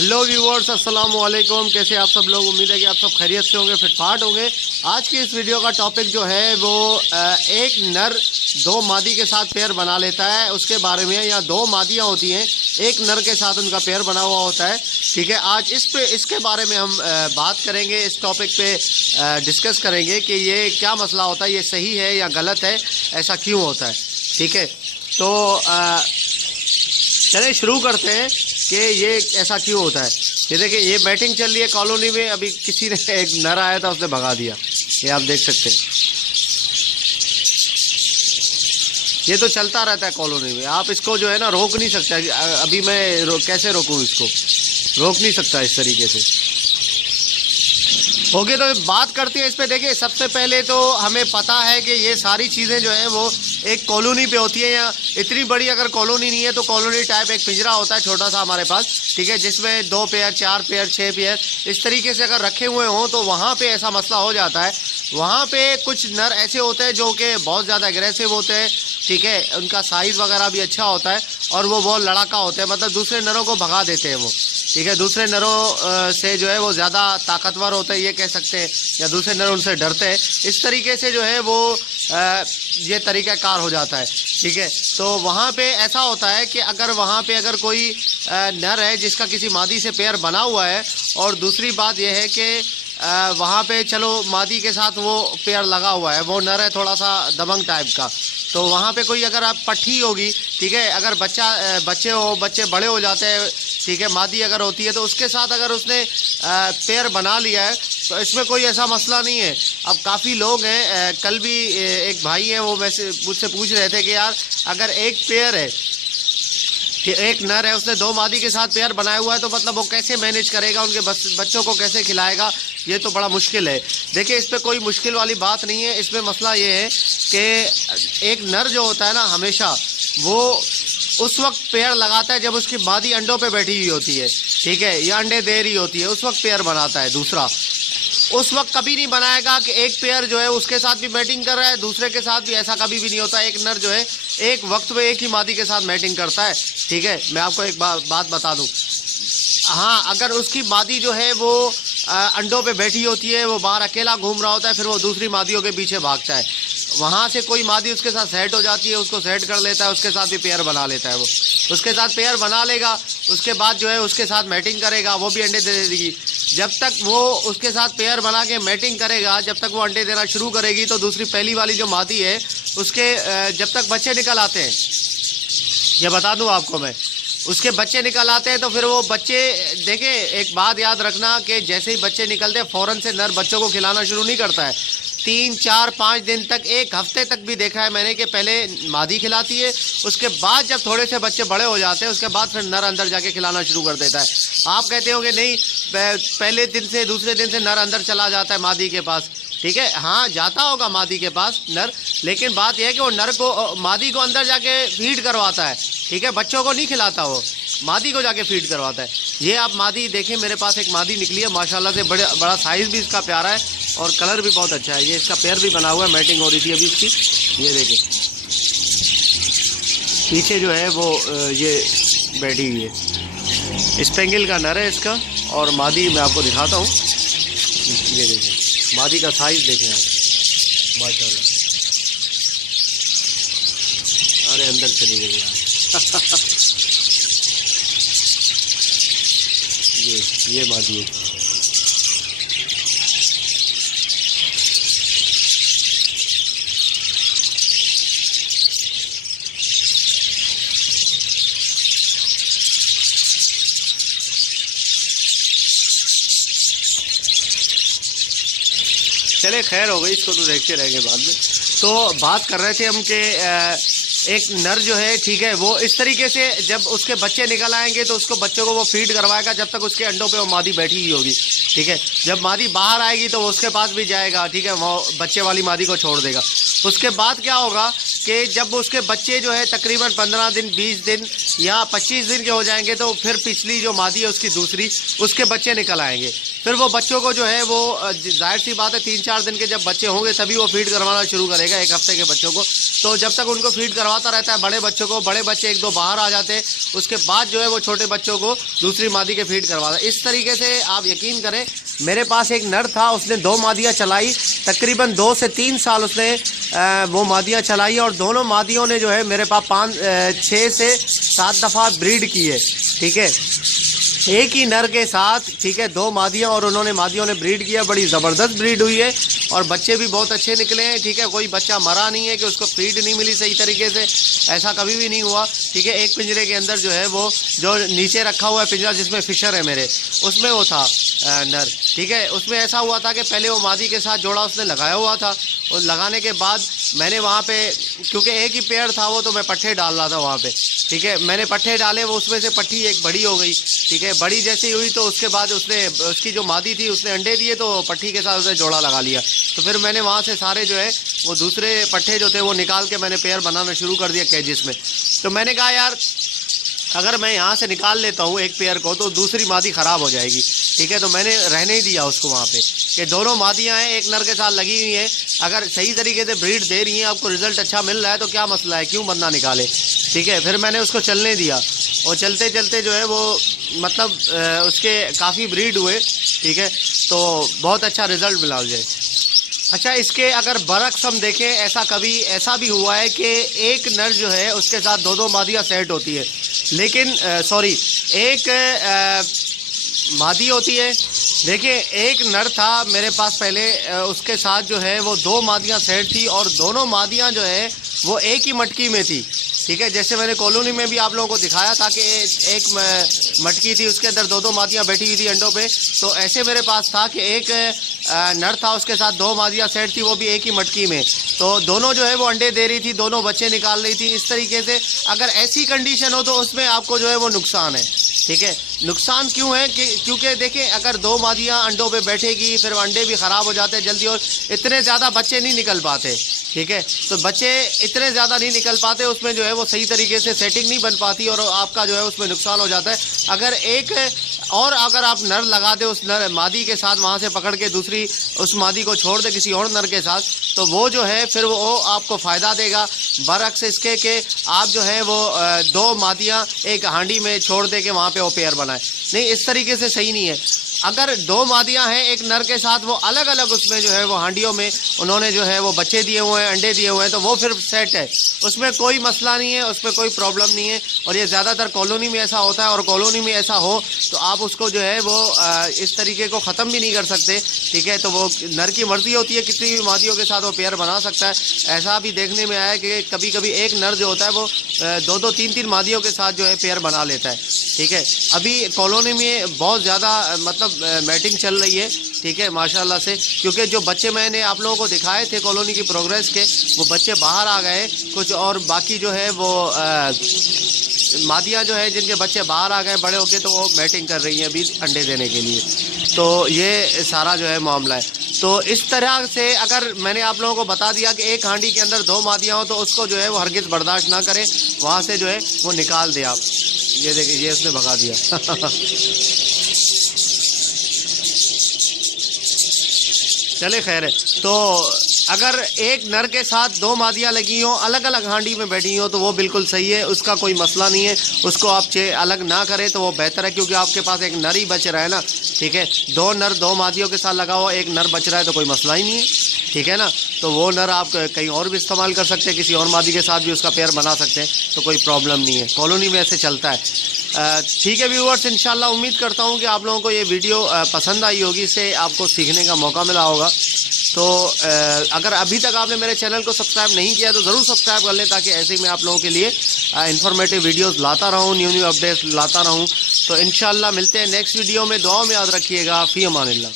Hello viewers, अस्सलाम वालेकुम। कैसे आप सब लोग? उम्मीद है कि आप सब खैरियत से होंगे, फिटफाट होंगे। आज की इस वीडियो का टॉपिक जो है वो एक नर दो मादी के साथ पेयर बना लेता है उसके बारे में, या दो मादियाँ होती हैं एक नर के साथ उनका पेयर बना हुआ होता है। ठीक है, आज इसके बारे में हम बात करेंगे, इस टॉपिक पे डिस्कस करेंगे कि ये क्या मसला होता है, ये सही है या गलत है, ऐसा क्यों होता है। ठीक है, तो चलिए शुरू करते हैं कि ये ऐसा क्यों होता है। ये देखिए, ये बैटिंग चल रही है कॉलोनी में। अभी किसी ने एक नर आया था, उसने भगा दिया, ये आप देख सकते हैं। ये तो चलता रहता है कॉलोनी में, आप इसको जो है ना रोक नहीं सकते। अभी मैं कैसे रोकूं इसको? रोक नहीं सकता इस तरीके से। ओके, तो बात करते हैं इस पे। देखिए, सबसे पहले तो हमें पता है कि ये सारी चीज़ें जो है वो एक कॉलोनी पे होती है, या इतनी बड़ी अगर कॉलोनी नहीं है तो कॉलोनी टाइप एक पिंजरा होता है छोटा सा हमारे पास। ठीक है, जिसमें 2 पेयर 4 पेयर 6 पेयर इस तरीके से अगर रखे हुए हों तो वहाँ पे ऐसा मसला हो जाता है। वहाँ पे कुछ नर ऐसे होते हैं जो कि बहुत ज़्यादा एग्रेसिव होते हैं। ठीक है, उनका साइज़ वगैरह भी अच्छा होता है और वो बहुत लड़ाका होते हैं, मतलब दूसरे नरों को भगा देते हैं वो। ठीक है, दूसरे नरों से जो है वो ज़्यादा ताकतवर होते हैं, ये कह सकते हैं, या दूसरे नर उनसे डरते हैं। इस तरीके से जो है वो ये तरीक़ाकार हो जाता है। ठीक है, तो वहाँ पे ऐसा होता है कि अगर वहाँ पे अगर कोई नर है जिसका किसी मादी से पेयर बना हुआ है, और दूसरी बात यह है कि वहाँ पे चलो मादी के साथ वो पेयर लगा हुआ है, वो नर है थोड़ा सा दबंग टाइप का, तो वहाँ पे कोई अगर आप पट्टी होगी, ठीक है, अगर बच्चे बड़े हो जाते हैं, ठीक है, मादी अगर होती है तो उसके साथ अगर उसने पेयर बना लिया है तो इसमें कोई ऐसा मसला नहीं है। अब काफ़ी लोग हैं, कल भी एक भाई हैं, वो मुझसे पूछ रहे थे कि यार अगर एक पेयर है, एक नर है, उसने 2 मादी के साथ पेयर बनाया हुआ है, तो मतलब वो कैसे मैनेज करेगा, उनके बच्चों को कैसे खिलाएगा, ये तो बड़ा मुश्किल है। देखिए, इस पर कोई मुश्किल वाली बात नहीं है। इसमें मसला ये है कि एक नर जो होता है ना, हमेशा वो उस वक्त पेयर लगाता है जब उसकी मादी अंडों पे बैठी हुई होती है। ठीक है, या अंडे दे रही होती है, उस वक्त पेयर बनाता है। दूसरा, उस वक्त कभी नहीं बनाएगा कि एक पेयर जो है उसके साथ भी मैटिंग कर रहा है, दूसरे के साथ भी, ऐसा कभी भी नहीं होता। एक नर जो है एक वक्त में एक ही मादी के साथ मैटिंग करता है। ठीक है, मैं आपको एक बात बता दूं। हाँ, अगर उसकी मादी जो है वो अंडों पे बैठी होती है, वो बाहर अकेला घूम रहा होता है, फिर वो दूसरी मादियों के पीछे भागता है, वहाँ से कोई मादी उसके साथ सेट हो जाती है, उसको सेट कर लेता है, उसके साथ भी पेयर बना लेता है। वो उसके साथ पेयर बना लेगा, उसके बाद जो है उसके साथ मैटिंग करेगा, वो भी अंडे दे देगी। जब तक वो उसके साथ पेयर बना के मैटिंग करेगा, जब तक वो अंडे देना शुरू करेगी, तो दूसरी पहली वाली जो मादी है उसके जब तक बच्चे निकल आते हैं, ये बता दूं आपको मैं, उसके बच्चे निकल आते हैं तो फिर वो बच्चे, देखें एक बात याद रखना कि जैसे ही बच्चे निकलते हैं फ़ौरन से नर बच्चों को खिलाना शुरू नहीं करता है। 3 4 5 दिन तक, 1 हफ्ते तक भी देखा है मैंने कि पहले मादी खिलाती है, उसके बाद जब थोड़े से बच्चे बड़े हो जाते हैं उसके बाद फिर नर अंदर जाके खिलाना शुरू कर देता है। आप कहते हो कि नहीं, पहले दिन से दूसरे दिन से नर अंदर चला जाता है मादी के पास। ठीक है, हाँ जाता होगा मादी के पास नर, लेकिन बात यह है कि वो नर को, मादी को अंदर जाके फीड करवाता है। ठीक है, बच्चों को नहीं खिलाता, वो मादी को जाके फीड करवाता है। ये आप मादी देखें, मेरे पास एक मादी निकली है माशाल्लाह से, बड़ा साइज़ भी इसका प्यारा है और कलर भी बहुत अच्छा है। ये इसका पेयर भी बना हुआ है, मैटिंग हो रही थी अभी इसकी। ये देखें पीछे जो है वो ये बैठी हुई है, स्पेंगल का नर है इसका, और मादी मैं आपको दिखाता हूँ। ये देखें मादी का साइज़ देखें आप, माशाल्लाह। अरे अंदर चली गई यार। ये मादी है। चले खैर हो गई, इसको तो देखते रहेंगे बाद में। तो बात कर रहे थे हम कि एक नर जो है, ठीक है, वो इस तरीके से जब उसके बच्चे निकल आएंगे तो उसको बच्चों को वो फीड करवाएगा जब तक उसके अंडों पे वो मादी बैठी हुई होगी। ठीक है, जब मादी बाहर आएगी तो वो उसके पास भी जाएगा। ठीक है, वो बच्चे वाली मादी को छोड़ देगा। उसके बाद क्या होगा कि जब उसके बच्चे जो है तकरीबन 15 दिन 20 दिन या 25 दिन के हो जाएंगे तो फिर पिछली जो मादी है उसकी दूसरी, उसके बच्चे निकल आएंगे। फिर वो बच्चों को जो है वो जाहिर सी बात है 3-4 दिन के जब बच्चे होंगे तभी वो फीड करवाना शुरू करेगा, 1 हफ्ते के बच्चों को। तो जब तक उनको फीड करवाता रहता है बड़े बच्चों को, बड़े बच्चे 1-2 बाहर आ जाते हैं, उसके बाद जो है वो छोटे बच्चों को दूसरी मादी के फीड करवाता है। इस तरीके से आप यकीन करें, मेरे पास एक नर था, उसने 2 मादियाँ चलाई, तकरीबन 2 से 3 साल उसने वो मादियाँ चलाई और दोनों मादियों ने जो है मेरे पास 6 से 7 दफ़ा ब्रीड की है, ठीक है, एक ही नर के साथ, ठीक है, 2 मादियाँ, और उन्होंने मादियों ने ब्रीड किया, बड़ी ज़बरदस्त ब्रीड हुई है और बच्चे भी बहुत अच्छे निकले हैं, ठीक है। कोई बच्चा मरा नहीं है कि उसको फीड नहीं मिली सही तरीके से, ऐसा कभी भी नहीं हुआ, ठीक है। एक पिंजरे के अंदर जो है वो जो नीचे रखा हुआ है पिंजरा जिसमें फिशर है मेरे, उसमें वो था नर, ठीक है। उसमें ऐसा हुआ था कि पहले वो मादी के साथ जोड़ा उसने लगाया हुआ था, और लगाने के बाद मैंने वहाँ पे, क्योंकि एक ही पेड़ था वो, तो मैं पट्ठे डाल रहा था वहाँ पे, ठीक है। मैंने पट्ठे डाले, वो उसमें से पट्टी एक बड़ी हो गई, ठीक है। बड़ी जैसी हुई तो उसके बाद उसकी जो मादी थी उसने अंडे दिए, तो पट्टी के साथ उसने जोड़ा लगा लिया। तो फिर मैंने वहाँ से सारे जो है वो दूसरे पट्ठे जो थे वो निकाल के मैंने पेयर बनाना शुरू कर दिया केजिस में। तो मैंने कहा यार अगर मैं यहाँ से निकाल लेता हूँ एक पेयर को तो दूसरी मादी ख़राब हो जाएगी, ठीक है। तो मैंने रहने ही दिया उसको वहाँ पे कि दोनों मादियाँ हैं, एक नर के साथ लगी हुई हैं, अगर सही तरीके से ब्रीड दे रही हैं, आपको रिजल्ट अच्छा मिल रहा है तो क्या मसला है, क्यों बंदा निकाले, ठीक है। फिर मैंने उसको चलने दिया और चलते चलते जो है वो मतलब उसके काफ़ी ब्रीड हुए, ठीक है। तो बहुत अच्छा रिज़ल्ट मिला मुझे। अच्छा, इसके अगर बरक्स हम देखें, ऐसा भी हुआ है कि एक नर जो है उसके साथ 2-2 मादियाँ सेट होती है, लेकिन एक मादी होती है। देखिए एक नर था मेरे पास पहले, उसके साथ जो है वो 2 मादियाँ सेट थी और दोनों मादियाँ जो है वो एक ही मटकी में थी, ठीक है। जैसे मैंने कॉलोनी में भी आप लोगों को दिखाया था कि एक मटकी थी, उसके अंदर 2-2 मादियाँ बैठी हुई थी अंडों पे। तो ऐसे मेरे पास था कि एक नर था, उसके साथ 2 मादियाँ सेट थी, वो भी एक ही मटकी में। तो दोनों जो है वो अंडे दे रही थी, दोनों बच्चे निकाल रही थी। इस तरीके से अगर ऐसी कंडीशन हो तो उसमें आपको जो है वो नुकसान है, ठीक है। नुकसान क्यों है कि क्योंकि देखें अगर 2 मादियाँ अंडों पे बैठेगी फिर अंडे भी ख़राब हो जाते हैं जल्दी और इतने ज़्यादा बच्चे नहीं निकल पाते, ठीक है। तो बच्चे इतने ज़्यादा नहीं निकल पाते, उसमें जो है वो सही तरीके से सेटिंग नहीं बन पाती और आपका जो है उसमें नुकसान हो जाता है। अगर आप नर लगा दे उस नर मादी के साथ, वहाँ से पकड़ के दूसरी उस मादी को छोड़ दे किसी और नर के साथ, तो वो जो है फिर वो आपको फ़ायदा देगा, बरक्स इसके कि आप जो है वो 2 मादियाँ एक हांडी में छोड़ दे के वहाँ पे वो पेयर बनाए। नहीं, इस तरीके से सही नहीं है। अगर 2 मादियाँ हैं एक नर के साथ, वो अलग अलग उसमें जो है वो हांडियों में उन्होंने जो है वो बच्चे दिए हुए हैं, अंडे दिए हुए हैं, तो वो फिर सेट है, उसमें कोई मसला नहीं है, उसमें कोई प्रॉब्लम नहीं है। और ये ज़्यादातर कॉलोनी में ऐसा होता है, और कॉलोनी में ऐसा हो तो आप उसको जो है वो इस तरीके को ख़त्म भी नहीं कर सकते, ठीक है। तो वो नर की मर्ज़ी होती है, कितनी भी मादियों के साथ वो पेयर बना सकता है। ऐसा भी देखने में आया कि कभी कभी एक नर जो होता है वो 2-2, 3-3 मादियों के साथ जो है पेयर बना लेता है, ठीक है। अभी कॉलोनी में बहुत ज़्यादा मतलब मैटिंग चल रही है, ठीक है, माशाल्लाह से, क्योंकि जो बच्चे मैंने आप लोगों को दिखाए थे कॉलोनी की प्रोग्रेस के, वो बच्चे बाहर आ गए कुछ, और बाकी जो है वो मादियाँ जो है जिनके बच्चे बाहर आ गए बड़े होके, तो वो मैटिंग कर रही हैं अभी अंडे देने के लिए। तो ये सारा जो है मामला है। तो इस तरह से अगर मैंने आप लोगों को बता दिया कि एक हांडी के अंदर 2 मादियाँ हो तो उसको जो है वो हरगिज़ बर्दाश्त ना करें, वहाँ से जो है वो निकाल दे आप। ये देखिए, ये उसने भगा दिया चले खैर है। तो अगर एक नर के साथ 2 मादियाँ लगी हों, अलग अलग हांडी में बैठी हो, तो वो बिल्कुल सही है, उसका कोई मसला नहीं है, उसको आप अलग ना करें तो वो बेहतर है, क्योंकि आपके पास एक नर ही बच रहा है ना, ठीक है। 2 नर 2 मादियों के साथ लगा हुआ, एक नर बच रहा है तो कोई मसला ही नहीं है, ठीक है ना। तो वो नर आप कहीं और भी इस्तेमाल कर सकते हैं, किसी और मादी के साथ भी उसका पेयर बना सकते हैं, तो कोई प्रॉब्लम नहीं है। कॉलोनी में ऐसे चलता है। ठीक है व्यूअर्स, इंशाल्लाह उम्मीद करता हूँ कि आप लोगों को ये वीडियो पसंद आई होगी, इससे आपको सीखने का मौका मिला होगा। तो अगर अभी तक आपने मेरे चैनल को सब्सक्राइब नहीं किया तो ज़रूर सब्सक्राइब कर लें, ताकि ऐसे ही मैं आप लोगों के लिए इन्फॉर्मेटिव वीडियोस लाता रहूँ, न्यू अपडेट्स लाता रहूँ। तो इंशाल्लाह मिलते हैं नेक्स्ट वीडियो में। दुआ में याद रखिएगा। फ़ी अमानिल्लाह।